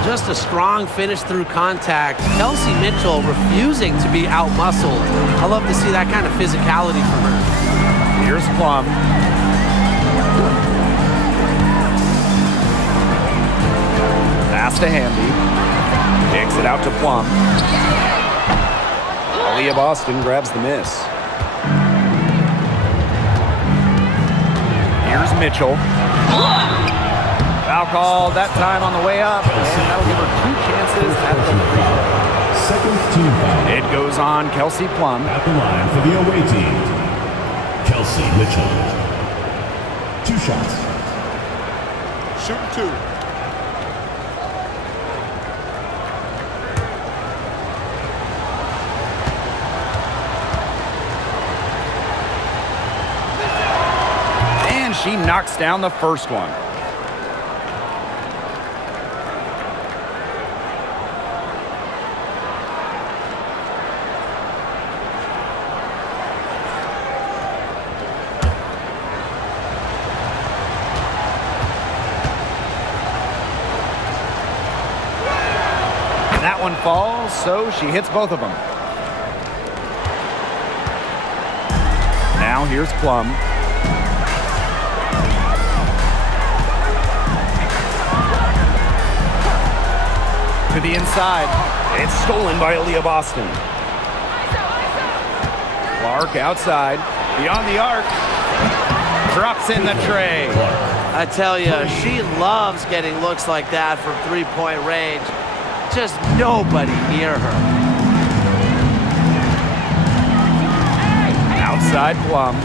Just a strong finish through contact. Kelsey Mitchell refusing to be out-muscled. I love to see that kind of physicality from her. Here's Plum. Pass to Hamby. Kicks it out to Plum. Aaliyah Boston grabs the miss. Here's Mitchell. Foul called that time on the way up, and that'll give her 2 chances at the free throw. Second team foul. It goes on Kelsey Plum. At the line for the away team, Kelsey Mitchell. 2 shots. Shooting 2. And she knocks down the first one. That one falls, so she hits both of them. Now here's Plum. To the inside. It's stolen by Aaliyah Boston. Clark outside. Beyond the arc. Drops in the tray. I tell you, she loves getting looks like that from three-point range. Just nobody near her. Outside Plum.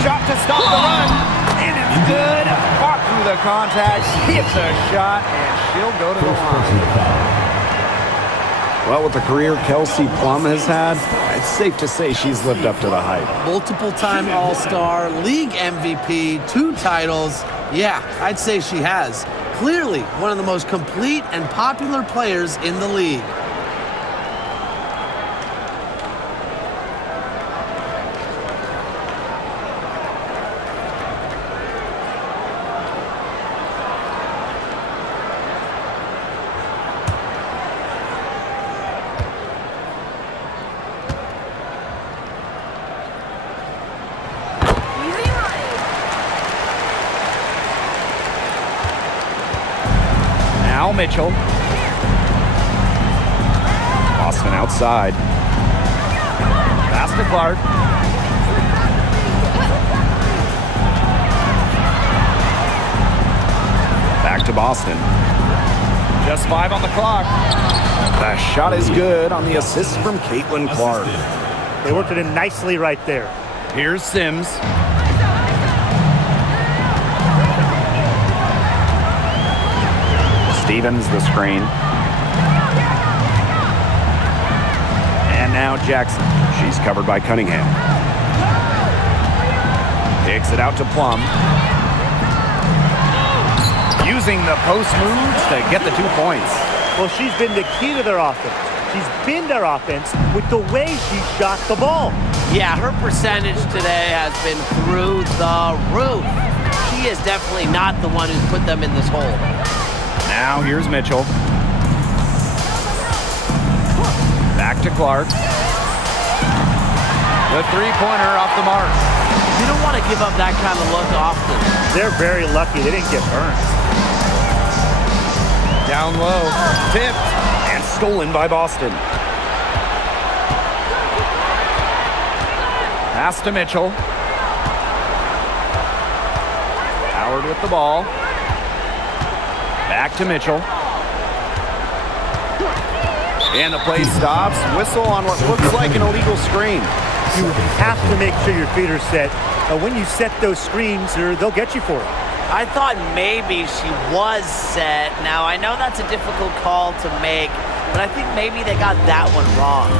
Shot to stop the run. And it's good. Fought through the contact. Hits a shot, and she'll go to the line. Well, with the career Kelsey Plum has had, it's safe to say she's lived up to the hype. Multiple-time All-Star, league MVP, 2 titles. Yeah, I'd say she has. Clearly one of the most complete and popular players in the league. Now Mitchell. Boston outside. Pass to Clark. Back to Boston. Just 5 on the clock. The shot is good on the assist from CaitlinClark. They worked it in nicely right there. Here's Sims. Stevens the screen. And now Jackson. She's covered by Cunningham. Kicks it out to Plum. Using the post moves to get the 2 points. Well, she's been the key to their offense. She's been their offense with the way she shot the ball. Yeah, her percentage today has been through the roof. She is definitely not the one who's put them in this hole. Now here's Mitchell. Back to Clark. The 3-pointer off the mark. You don't want to give up that kind of look often. They're very lucky they didn't get burned. Down low. Tipped. And stolen by Boston. Pass to Mitchell. Howard with the ball. Back to Mitchell. And the play stops. Whistle on what looks like an illegal screen. You have to make sure your feet are set. When you set those screens, they'll get you for it. I thought maybe she was set. Now, I know that's a difficult call to make, but I think maybe they got that one wrong.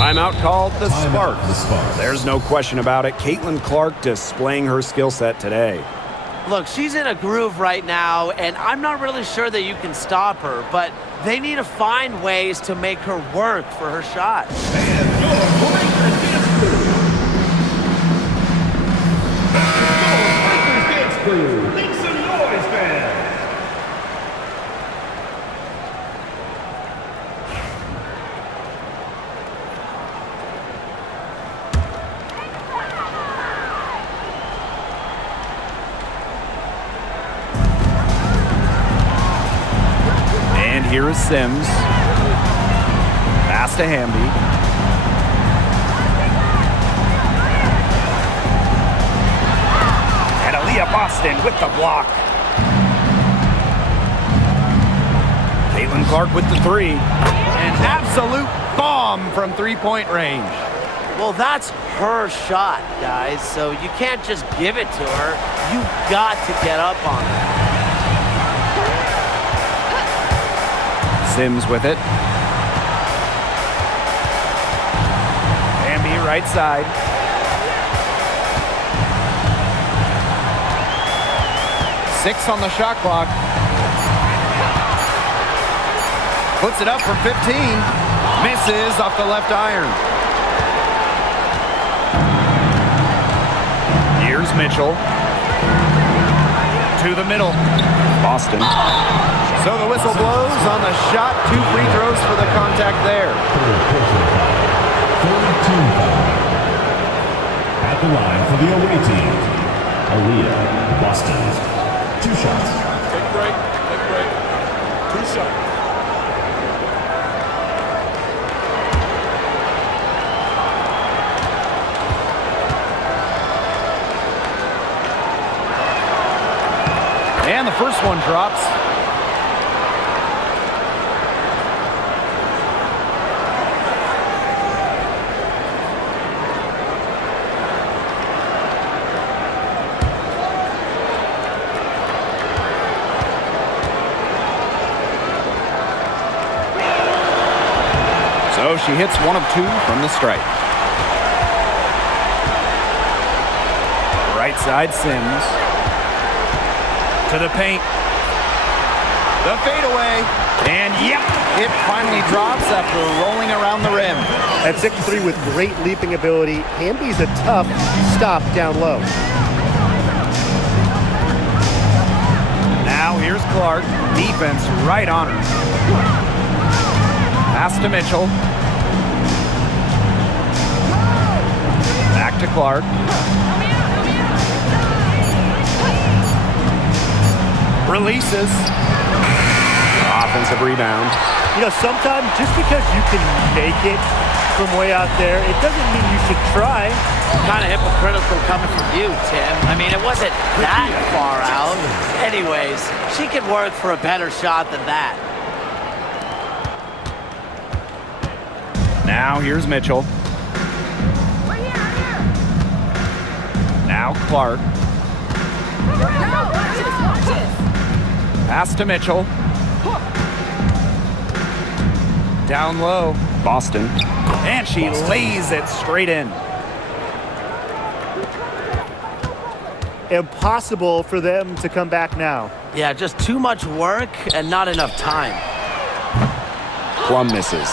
Timeout called the Sparks. There's no question about it. CaitlinClark displaying her skill set today. Look, she's in a groove right now, and I'm not really sure that you can stop her, but they need to find ways to make her work for her shot. And your Breakers Dance Crew. Make some noise, fans. And here is Sims. Pass to Hamby. And Aaliyah Boston with the block. Caitlin-Clark with the three. An absolute bomb from three-point range. Well, that's her shot, guys, so you can't just give it to her. You've got to get up on her. Sims with it. Hamby right side. Six on the shot clock. Puts it up from 15. Misses off the left iron. Here's Mitchell. To the middle. Boston. So the whistle blows on the shot. 2 free throws for the contact there. At the line for the away team, Aaliyah Boston. 2 shots. Take a break. Take a break. 2 shots. And the first one drops. So she hits 1 of 2 from the stripe. Right side, Sims. To the paint. The fadeaway. And yep, it finally drops after rolling around the rim. At 6'3" with great leaping ability, Hamby's a tough stop down low. Now here's Clark. Defense right on her. Pass to Mitchell. Back to Clark. Releases. Offensive rebound. You know, sometimes just because you can make it from way out there, it doesn't mean you should try. Kind of hypocritical coming from you, Tim. I mean, it wasn't that far out. Anyways, she could work for a better shot than that. Now here's Mitchell. Now Clark. Pass to Mitchell. Down low. Boston. And she lays it straight in. Impossible for them to come back now. Yeah, just too much work and not enough time. Plum misses.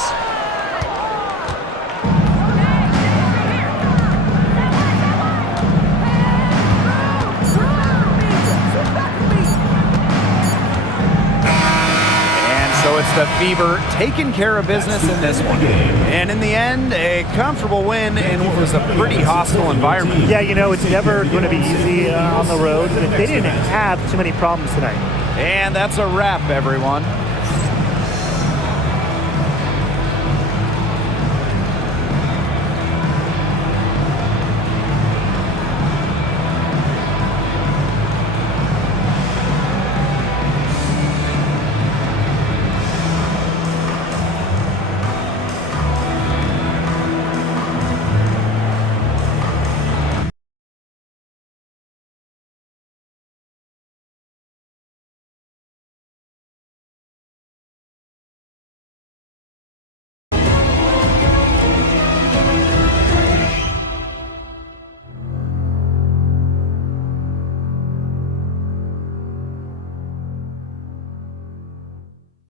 It's the Fever taking care of business in this one. And in the end, a comfortable win in what was a pretty hostile environment. Yeah, you know, it's never going to be easy on the road, but they didn't have too many problems tonight. And that's a wrap, everyone.